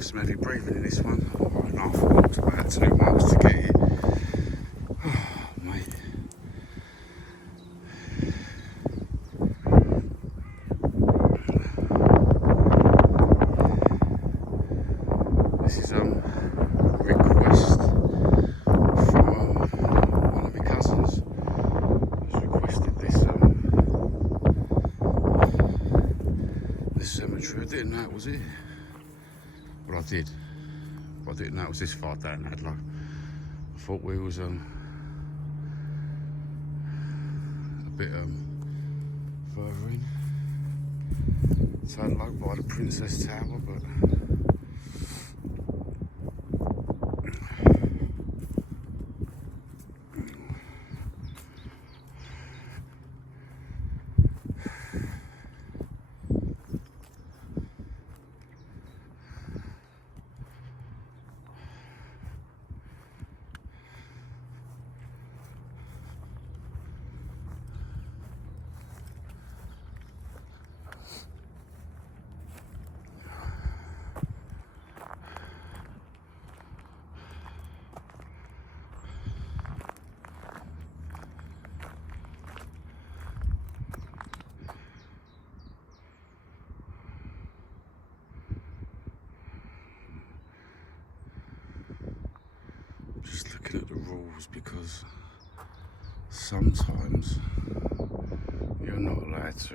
some heavy breathing in this one. Right, and I thought it was about 2 miles to get here. Oh, mate. This is a request from one of my cousins. He's requested this cemetery. I didn't know it was it. Well, I did. But I didn't know it was this far down Hadlow. I thought we was a bit further in. It's Hadlow by the Princess Tower, but just looking at the rules, because sometimes you're not allowed to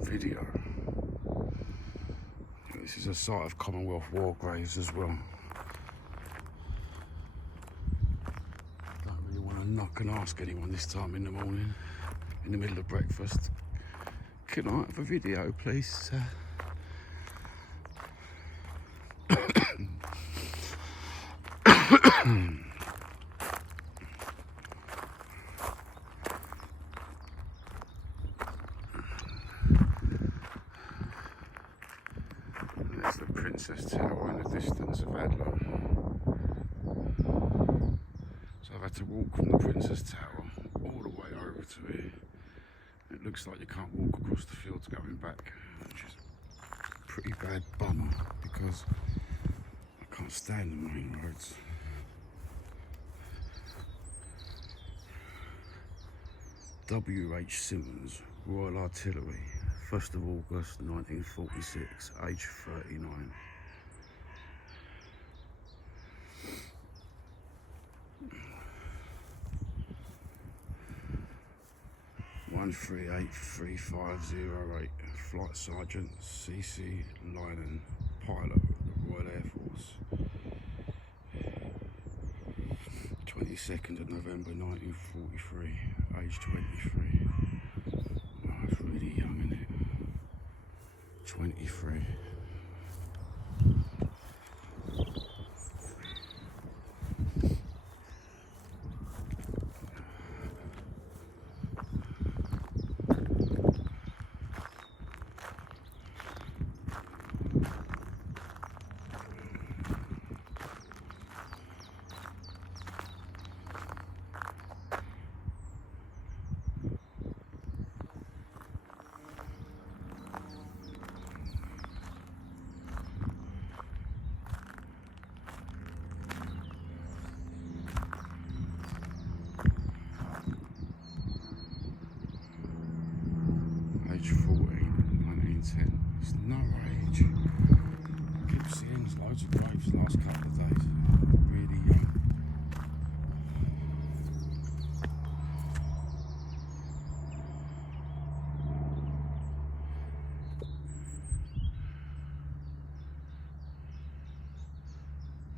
video. This is a site of Commonwealth war graves as well. Don't really want to knock and ask anyone this time in the morning, in the middle of breakfast. Can I have a video, please, sir? There's the Princess Tower in the distance of Hadlow. So I've had to walk from the Princess Tower all the way over to here. It looks like you can't walk across the fields going back, which is a pretty bad bummer, because I can't stand the main roads. W.H. Simmons, Royal Artillery, 1st of August 1946, age 39. One 383508, Flight Sergeant C.C. Linen, pilot of the Royal Air Force. 22nd of November 1943, age 23. Oh, it's really young, isn't it? 23. Age 14, 1910. It's no age. I keep seeing loads of graves the last couple of days. Really young.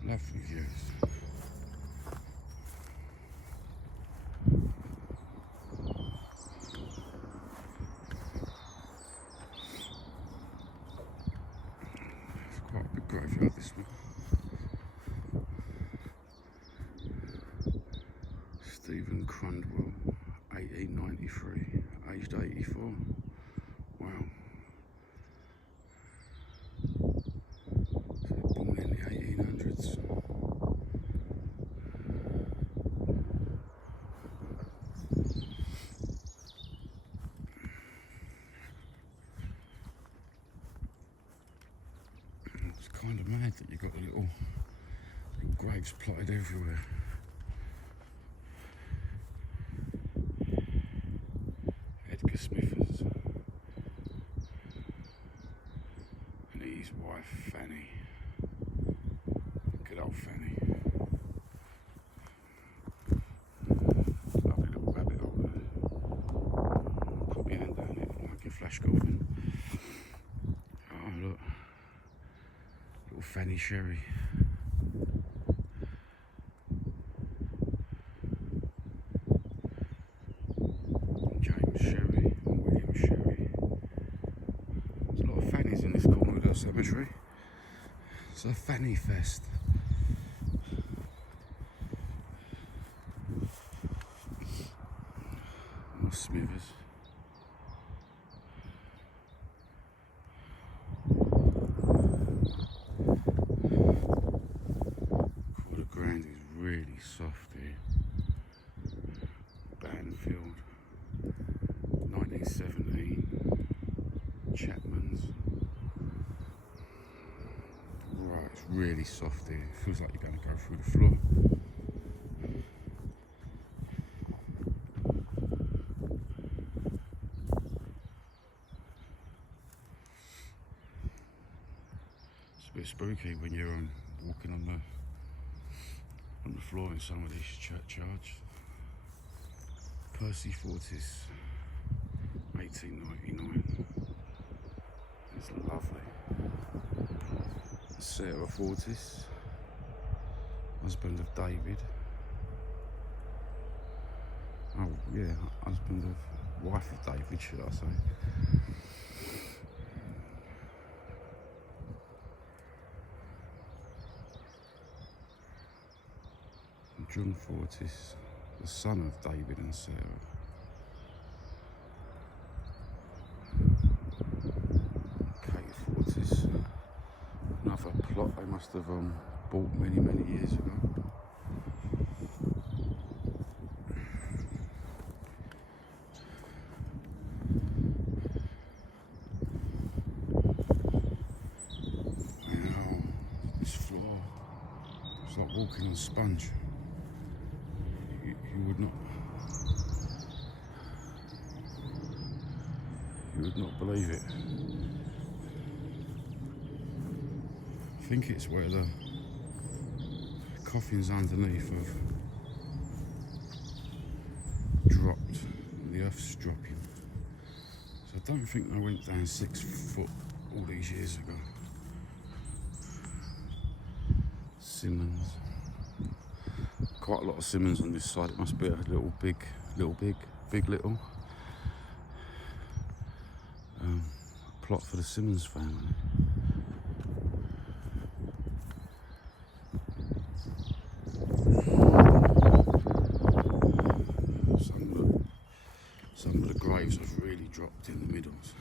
Lovely views. Quite a big graveyard, this one. Stephen Crundwell, 1893, aged 84. Wow. So born in the 1800s. It's kind of mad that you've got the little graves plotted everywhere. Edgar Smithers and his wife Fanny. Good old Fanny. Lovely little rabbit hole there. Put my hand down it like a flash golden. Oh look, little Fanny Sherry. James Sherry, William Sherry. There's a lot of Fannies in this corner of the cemetery. It's a Fanny Fest. More Smithers. The ground is really soft here. Banfield, 1917, Chapman's. Right, it's really soft here. It feels like you're going to go through the floor. It's a bit spooky when you're walking on the floor in some of these churchyards. Percy Fortis, 1899. It's lovely. Sarah Fortis, husband of David. Oh yeah, husband of, wife of David, should I say. John Fortis, the son of David and Sarah. Kate Fortis, another plot they must have bought many years ago. Now, this floor, it's like walking on sponge. You would not believe it. I think it's where the coffins underneath have dropped, the earth's dropping. So I don't think they went down 6 foot all these years ago. Simmons. Quite a lot of Simmons on this side. It must be a little big. Plot for the Simmons family. Some of the graves have really dropped in the middles.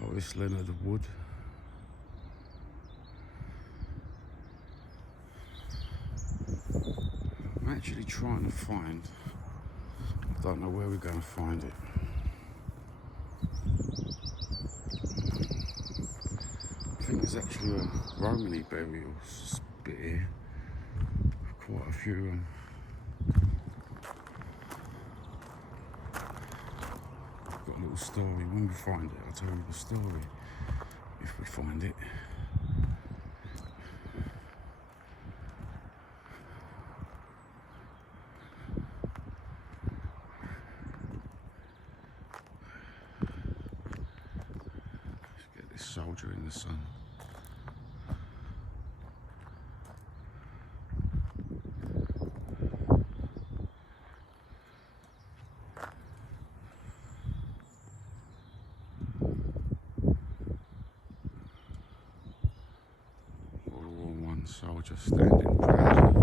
Oh, this Leonard Wood. I'm actually trying to find, I don't know where we're going to find it. I think there's actually a Romany burial bit here. Quite a few. I've got a little story. When we find it, I'll tell you the story. If we find it. Soldier in the sun. World War I soldier standing proud.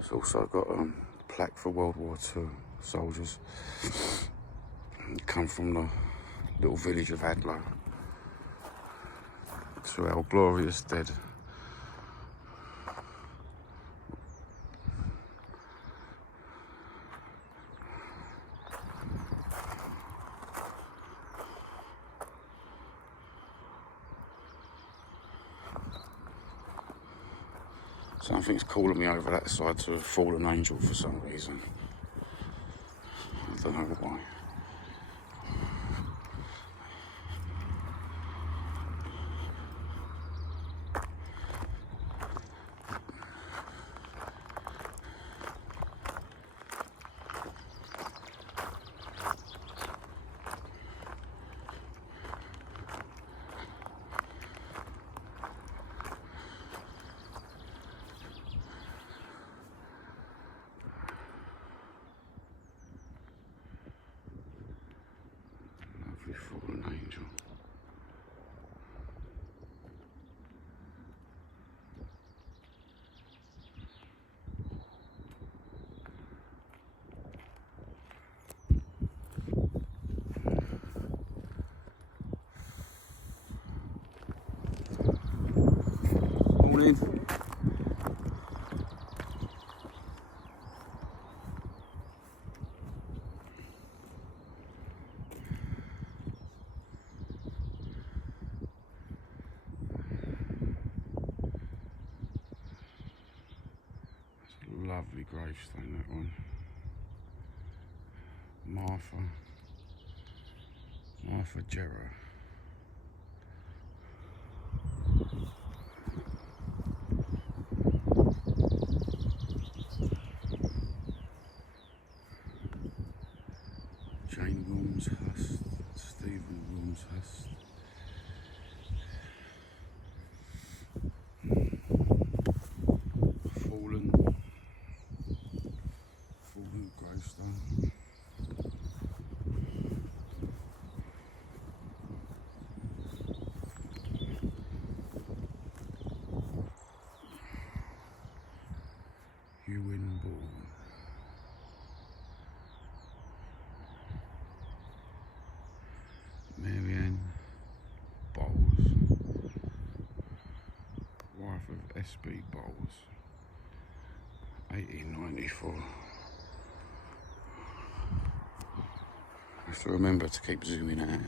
It's also got a plaque for World War II soldiers. Come from the little village of Hadlow. to our glorious dead. Something's calling me over that side to a fallen angel for some reason. I don't know why. Fallen angel. Morning. Lovely gravestone, that one. Martha Gerra. Jane Wilmshurst, Stephen Wilmshurst. Fallen gravestone. Ewan Bourne. Marianne Bowles, wife of S.B. Bowles, 1894. I have to remember to keep zooming out.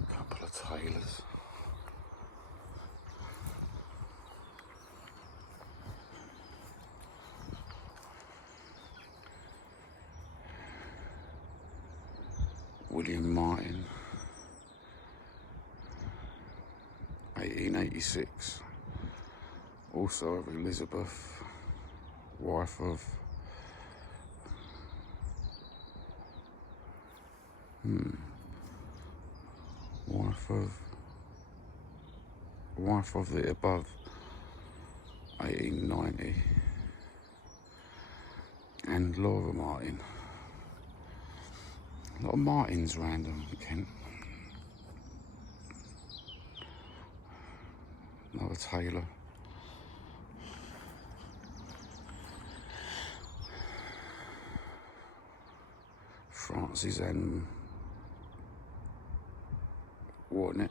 A couple of tailors. William Martin, 1886, also of Elizabeth, wife of wife of the above, 1890, and Laura Martin. A lot of Martins random, Kent. Another tailor. Francis and Warnett.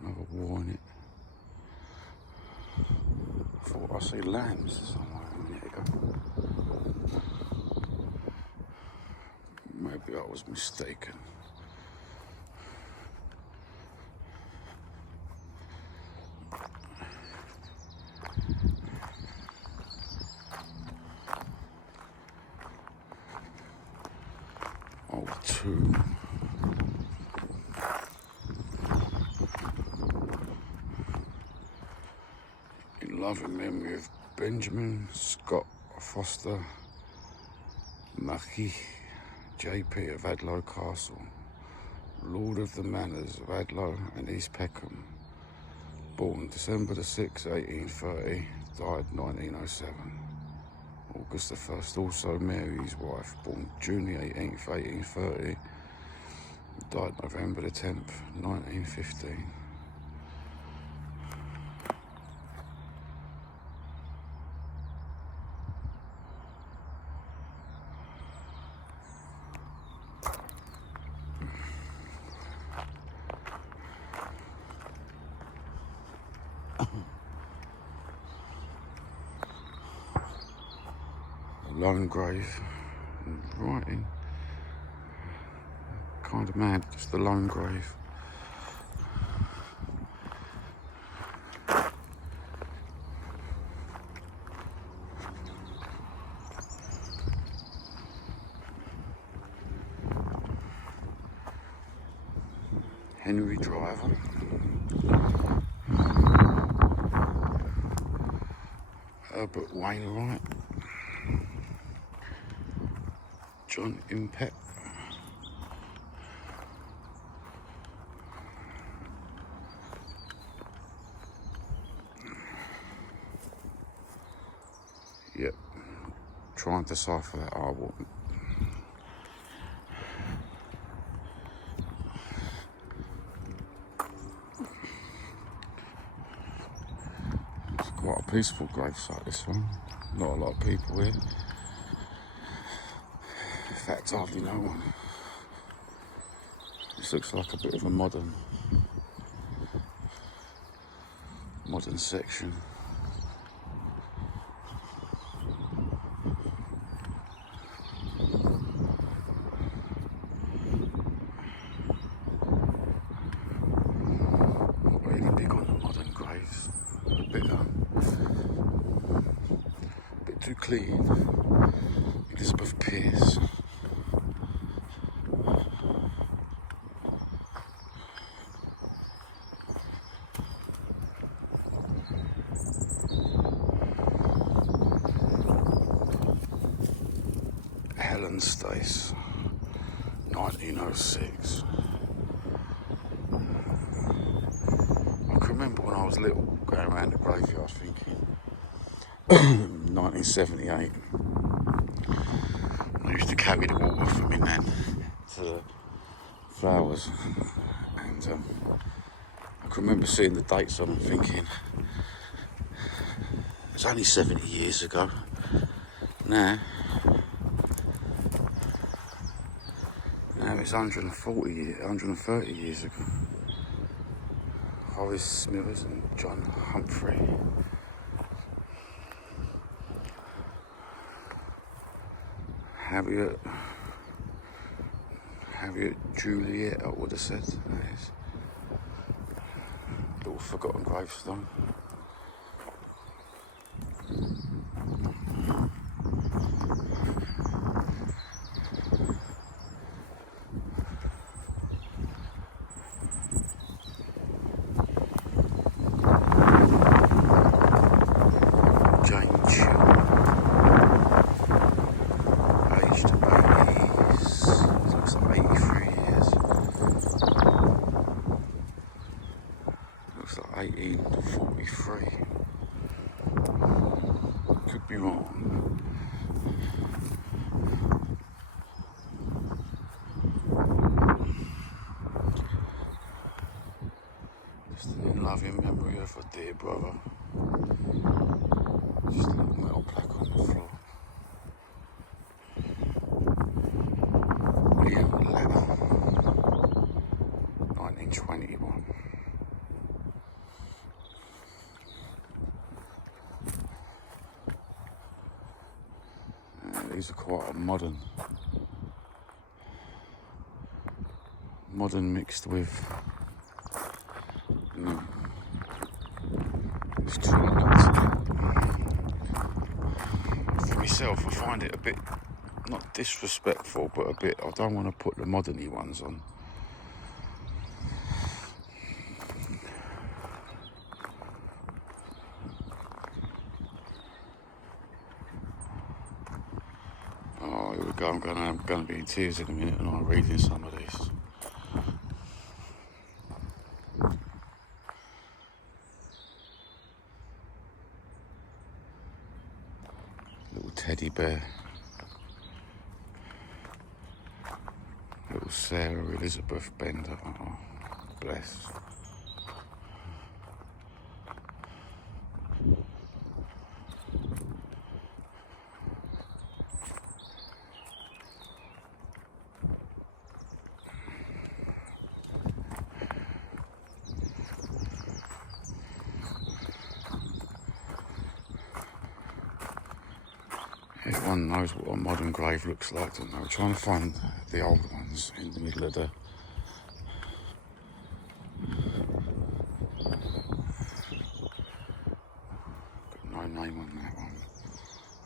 Another Warnett. I thought I see lambs somewhere a minute ago. Maybe I was mistaken. Oh, two. In loving memory of Benjamin Scott Foster Mackey, J.P. of Hadlow Castle, Lord of the Manors of Hadlow and East Peckham, born December the 6th, 1830, died 1907. August the 1st, also Mary's wife, born June the 18th, 1830, died November the 10th, 1915. lone grave. And right in. Kind of mad, just the lone grave. Henry Driver. Herbert Wainwright. John Impett. Yep, trying to decipher that R one. It's quite a peaceful gravesite, this one. Not a lot of people here. In fact, hardly no one. This looks like a bit of a modern section. Really big on the modern graves. A bit too clean. Elizabeth Pierce. Helen Stace, 1906. I can remember when I was little going around the graveyard thinking 1978. I used to carry the water from my nan to the flowers, and I can remember seeing the dates on and thinking it's only 70 years ago. Now it's 130 years ago. Horace Smithers and John Humphrey. Harriet Juliet, I would have said. That is. Little forgotten gravestone. Looks like 1843. Could be wrong. Just in loving memory of a dear brother. Just a little metal plaque on the floor. William Ladder, 1921. These are quite a modern mixed with, it's too nuts. For myself, I find it a bit, not disrespectful, but a bit, I don't want to put the modern-y ones on. Oh, here we go. I'm going to be in tears in a minute and I'm reading some of these. Little teddy bear. Little Sarah Elizabeth Bender. Oh, bless. Everyone knows what a modern grave looks like, don't they? We're trying to find the old ones in the middle of the... Got no name on that one.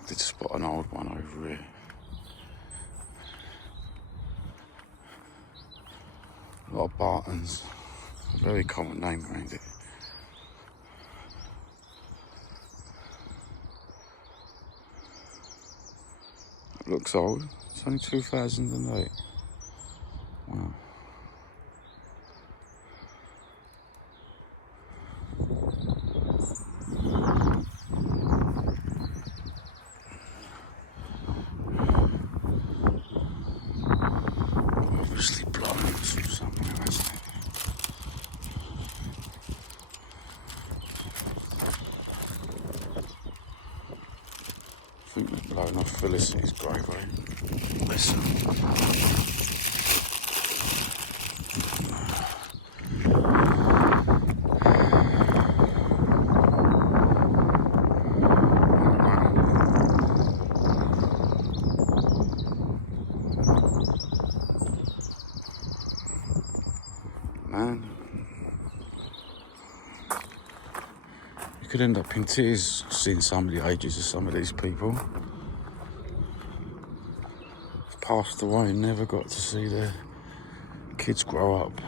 I did spot an old one over here. A lot of Bartons. A very common name around it. It looks old. It's only 2008. Wow. Obviously blown from somewhere, hasn't it? I think they're blowing off Felicity's grave, eh? Bless her. Man, you could end up in tears seeing some of the ages of some of these people. They've passed away and never got to see their kids grow up.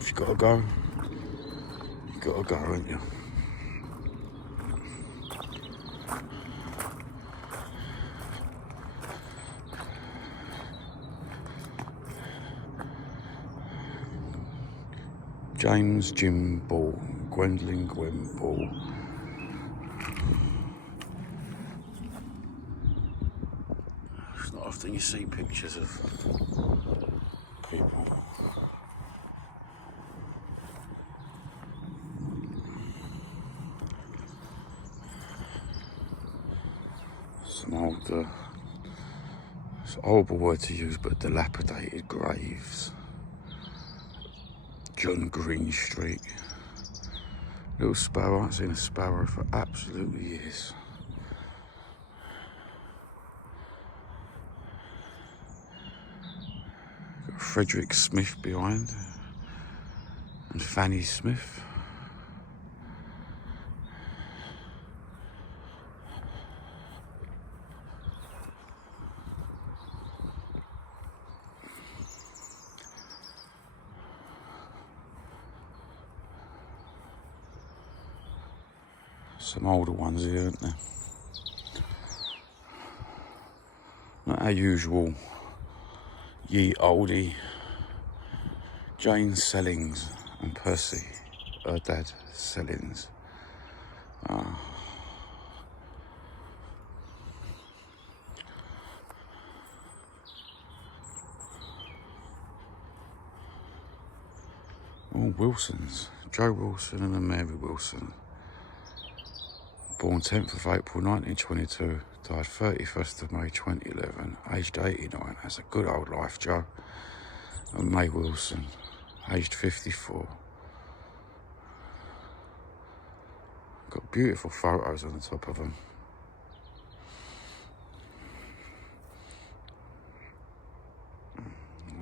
If you gotta go, you gotta go, haven't you? James Jim Ball, Gwendolyn Gwen Ball. It's not often you see pictures of people. Some old, it's a horrible word to use, but dilapidated graves. John Green Street. Little sparrow, I haven't seen a sparrow for absolutely years. Got Frederick Smith behind, and Fanny Smith. Some older ones here, aren't there? Not our usual ye oldie. Jane Sellings and Percy, her dad, Sellings. All Wilsons, Joe Wilson and Mary Wilson. Born 10th of April 1922, died 31st of May 2011, aged 89. That's a good old life, Joe. And May Wilson, aged 54. Got beautiful photos on the top of them. I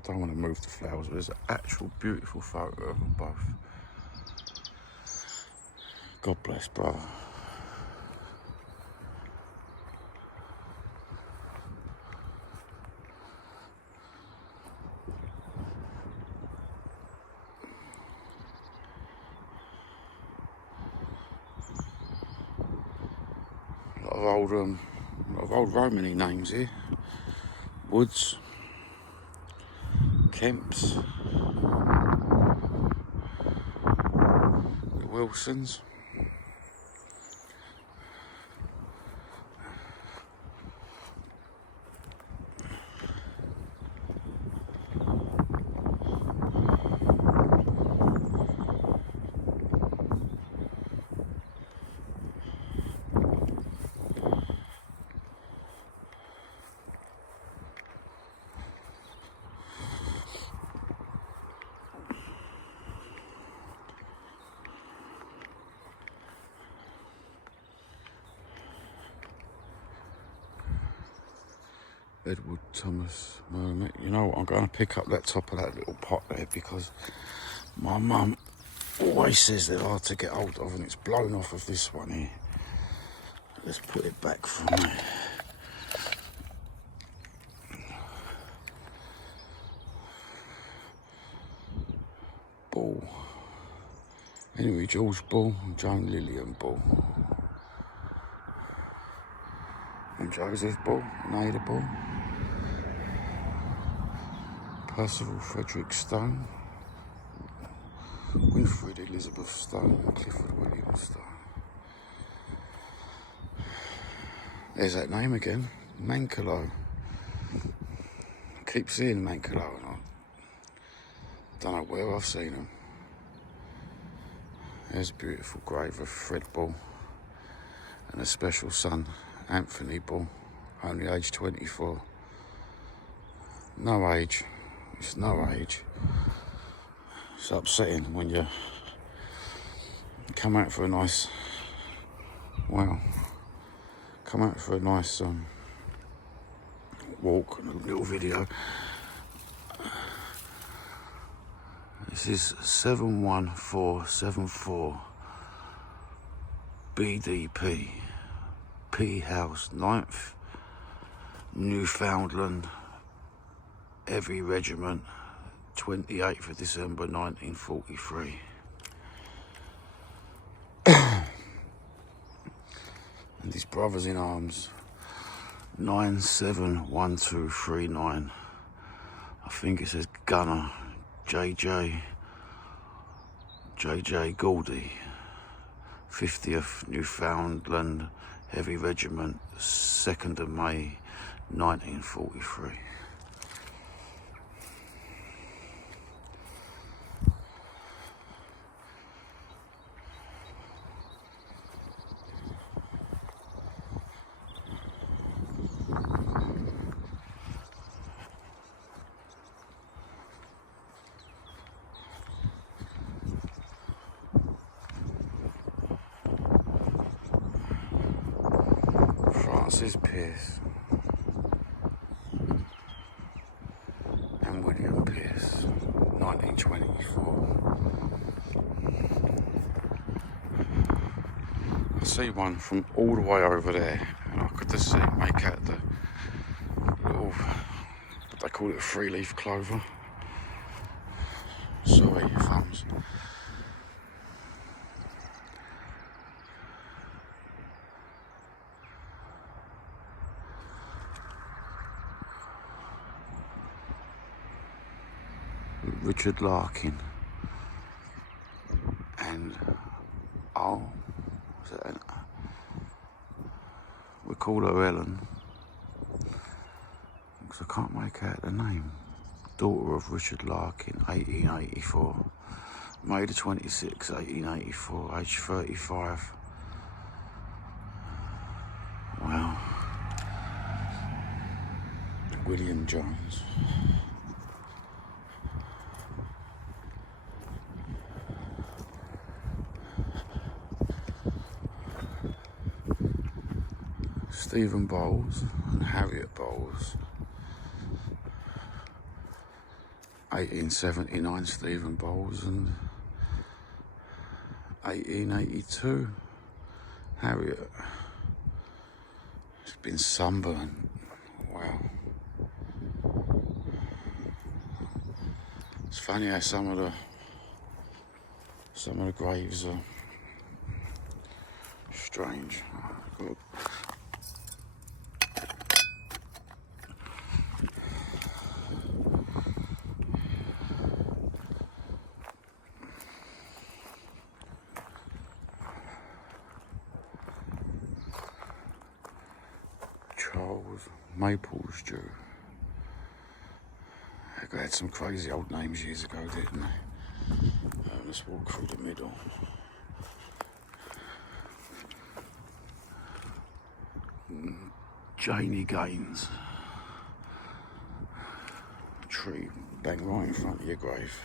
don't want to move the flowers, but there's an actual beautiful photo of them both. God bless, brother. A lot of old Romany names here. Woods, Kemps, the Wilsons. Edward Thomas Mermet. You know what, I'm going to pick up that top of that little pot there because my mum always says they're hard to get hold of, and it's blown off of this one here. Let's put it back for me. Ball. Henry George Ball and Joan Lillian Ball. And Joseph Ball and Ada Ball. Percival Frederick Stone. Winfred Elizabeth Stone and Clifford William Stone. There's that name again, Mankelo. I keep seeing Mankelo and I don't know where I've seen him. There's a beautiful grave of Fred Ball and a special son, Anthony Ball, only age 24. No age, it's no age. It's upsetting when you come out for a nice, well, come out for a nice walk and a little video. This is 71474 BDP, P House, 9th, Newfoundland, Heavy Regiment, 28th of December 1943. And his brothers in arms, 971239. I think it says Gunner, JJ Gouldy, 50th Newfoundland Heavy Regiment, 2nd of May 1943. Francis Pierce and William Pierce, 1924. I see one from all the way over there, and I could just see it make out the little, what they call it, a 3-leaf clover. Sorry, your thumbs. Richard Larkin and we call her Ellen because I can't make out the name. Daughter of Richard Larkin, 1884, May the 26th, 1884, age 35. Wow. William Jones. Stephen Bowles and Harriet Bowles, 1879 Stephen Bowles and 1882 Harriet. It's been sunburned. Wow. It's funny how some of the graves are strange. Look. Charles Maples Jew. They had some crazy old names years ago, didn't they? Let's walk through the middle. Janie Gaines. Tree bang right in front of your grave.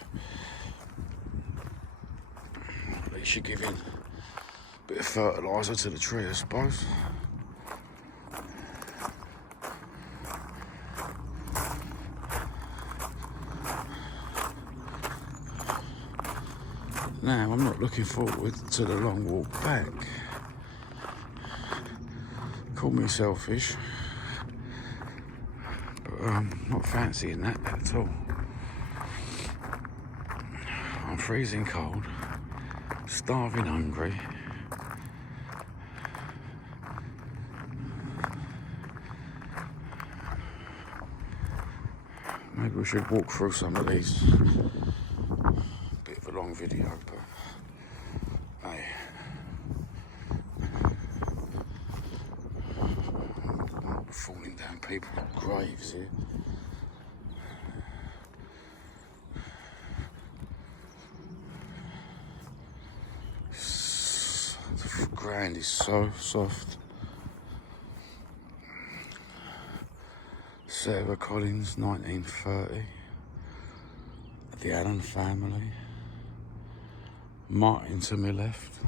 At least you're giving a bit of fertiliser to the tree, I suppose. looking forward to the long walk back. Call me selfish, but not fancying that at all. I'm freezing cold, starving hungry. Maybe we should walk through some of these. Bit of a long video, but hey. Falling down people's graves here. The ground is so soft. Sarah Collins, 1930. The Allen family. Martin to my left.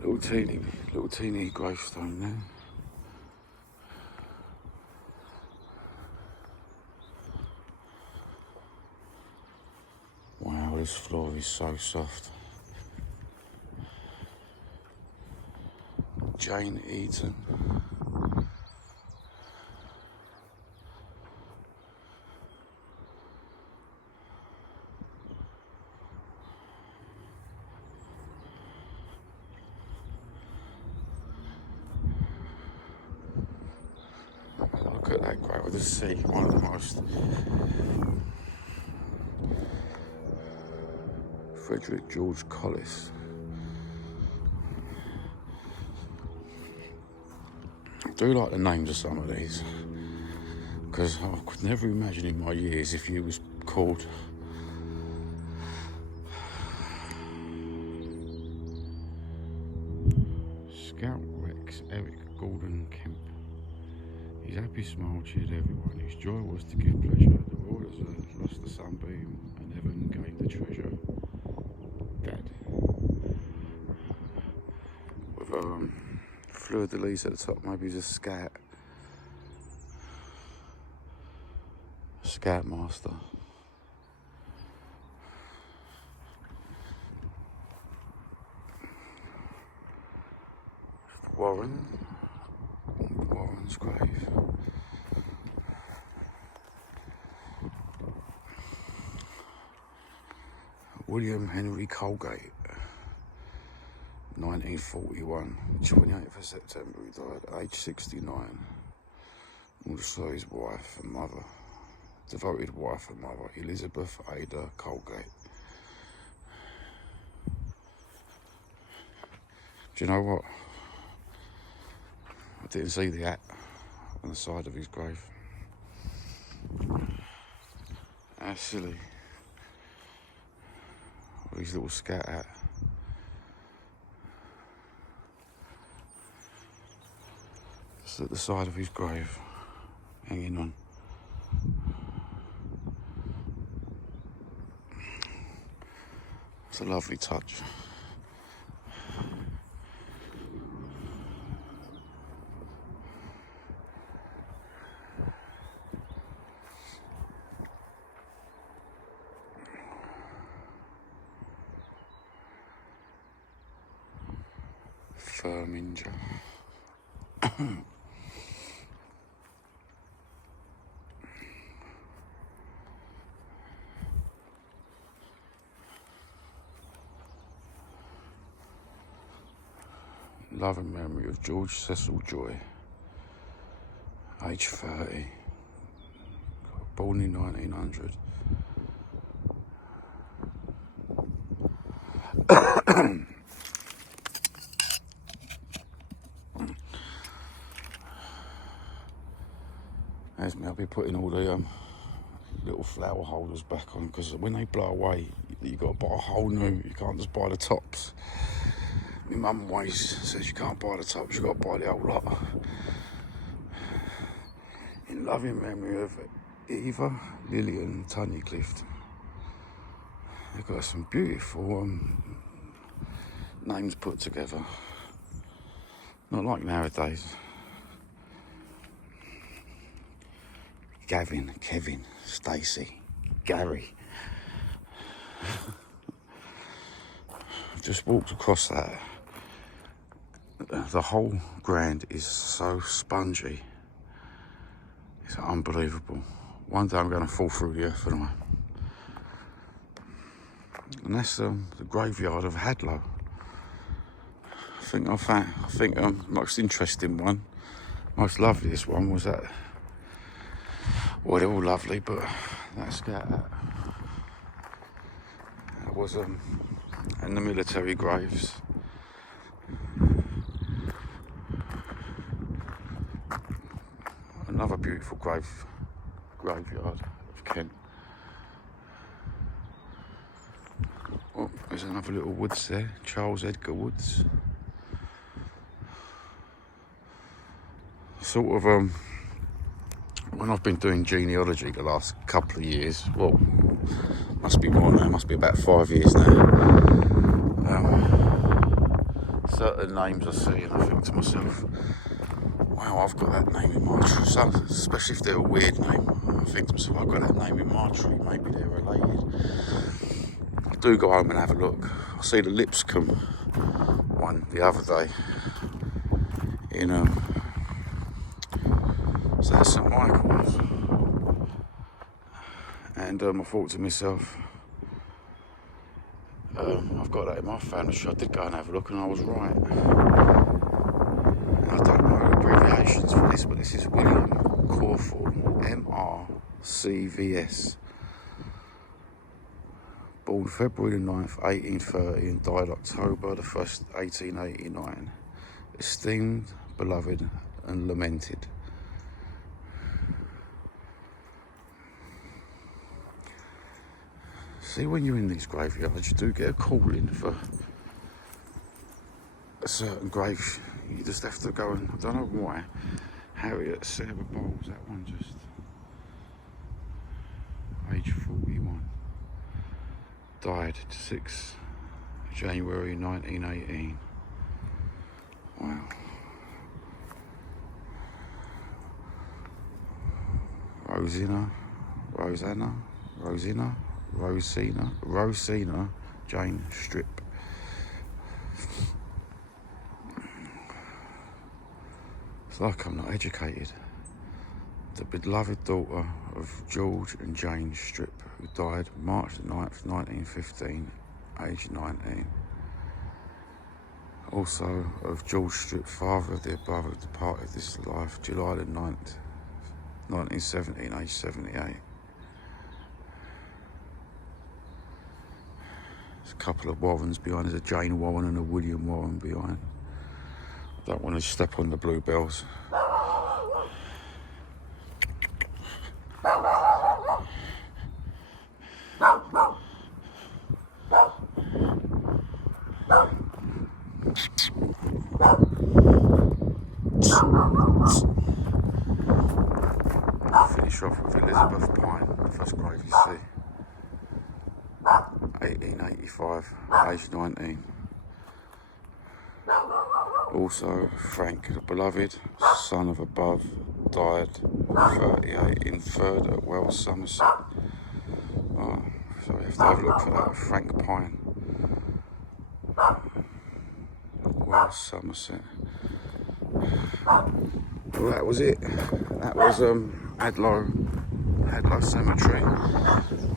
Little teeny gravestone there. Wow, this floor is so soft. Jane Eaton. Look at that grave of the sea, one of the most. Frederick George Collis. I do like the names of some of these, because I could never imagine in my years if you was called Scout Rex Eric Gordon Kemp. His happy smile cheered everyone. His joy was to give pleasure. The warriors had lost the sunbeam and heaven gained the treasure. Dad. With fleur-de-lis at the top, maybe he's a scout. Scoutmaster. Warren's grave. William Henry Colgate, 1941, 28th of September, he died, age 69. Also his wife and mother, devoted wife and mother, Elizabeth Ada Colgate. Do you know what? I didn't see the hat on the side of his grave. How silly. With his little scat hat. Just at the side of his grave, hanging on. It's a lovely touch. Firminger. Love and memory of George Cecil Joy, age 30, born in 1900. As me, I'll be putting all the little flower holders back on, because when they blow away, you got to buy a whole new. You can't just buy the tops. My mum always says you can't buy the tops, you got to buy the whole lot. In loving memory of Eva, Lillian, Tunnicliffe. They've got some beautiful names put together. Not like nowadays. Gavin, Kevin, Stacey, Gary. just walked across that. The whole ground is so spongy. It's unbelievable. One day I'm going to fall through the earth, and that's the graveyard of Hadlow. I think most interesting one, most loveliest one was that. Well, they're all lovely, but that was in the military graves. Another beautiful graveyard of Kent. Oh, there's another little woods there, Charles Edgar Woods. Sort of when I've been doing genealogy the last couple of years, well, must be more now, must be about 5 years now. Certain names I see and I think to myself, wow, I've got that name in my tree. Especially if they're a weird name, I think to myself, I've got that name in my tree, maybe they're related. I do go home and have a look. I see the Lipscomb one the other day in so that's St Michael's, and I thought to myself, I've got that in my family tree. I did go and have a look, and I was right. And I don't know abbreviations for this, but this is William Corford, M.R.C.V.S. Born February the 9th, 1830, and died October the 1st, 1889. Esteemed, beloved, and lamented. See, when you're in these graveyards, you do get a call in for a certain grave. You just have to go and, I don't know why, Harriet Sarah Bowles, that one just, age 41, died 6 January 1918. Wow. Rosina Jane Strip. It's like I'm not educated. The beloved daughter of George and Jane Strip, who died March the 9th, 1915, aged 19. Also of George Strip, father of their brother, departed this life July the 9th, 1917, aged 78. There's a couple of Warrens behind. There's a Jane Warren and a William Warren behind. I don't want to step on the bluebells. Finish off with Elizabeth Pine, the first grave you see. 1885, age 19. Also, Frank, the beloved, son of above, died 38, interred at Wells, Somerset. Oh, so we have to have a look for that. Frank Pine, Wells, Somerset. Well, that was it. That was Hadlow Cemetery.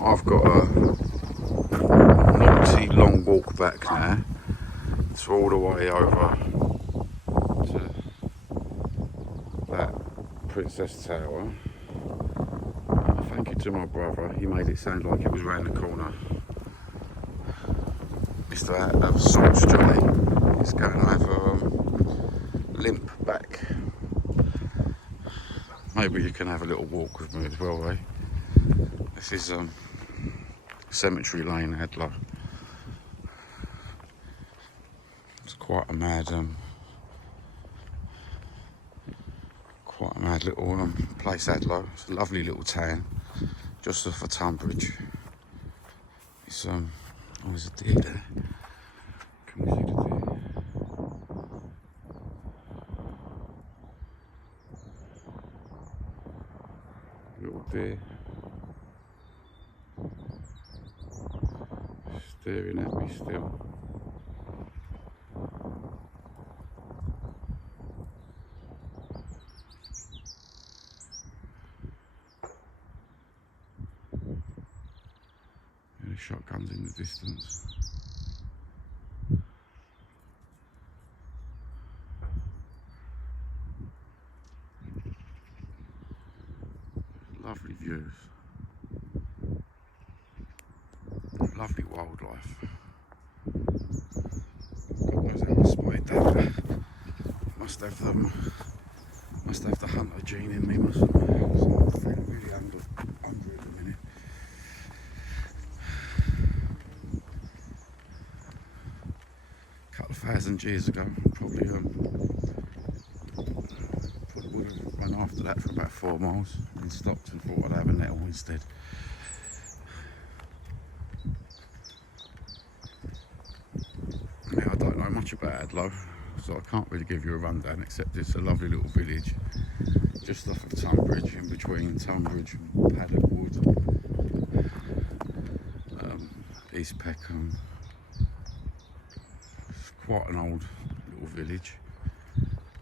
I've got a naughty long walk back now. It's all the way over to that Princess Tower. Thank you to my brother, he made it sound like it was round the corner. Mr. Sauce Johnny is going to have a limp back. Maybe you can have a little walk with me as well, eh? This is Cemetery Lane, Hadlow. It's quite a mad little place, Hadlow. It's a lovely little town, just off of Tunbridge. It's oh, there's a deer there. Can we see the deer? Little deer staring at me still. shotguns in the distance. Lovely views. Lovely wildlife. God knows how I spotted that. Must have the hunter gene in me, mustn't I? So I'm feeling really under it at the minute. A couple of thousand years ago, probably would have run after that for about 4 miles and stopped and thought I'd have a nettle instead. Now I don't know much about Hadlow, so I can't really give you a rundown, except it's a lovely little village just off of Tunbridge, in between Tunbridge and Paddock Wood, East Peckham. It's quite an old little village,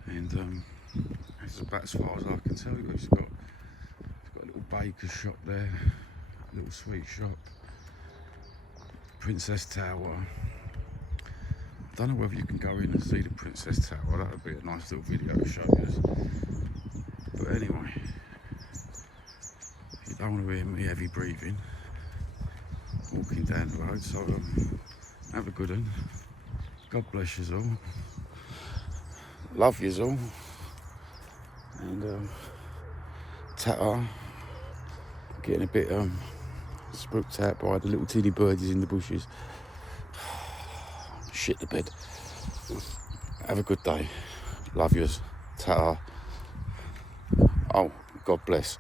and it's about as far as I can tell you. It's got a little baker's shop there, a little sweet shop, Princess Tower. I don't know whether you can go in and see the Princess Tower. That would be a nice little video to show you. But anyway, you don't want to hear me heavy breathing walking down the road, so have a good one. God bless you all. Love you all. And ta-ta. Getting a bit spooked out by the little teeny birdies in the bushes. Shit the bed. Have a good day. Love yous. Ta-ta. Oh, God bless.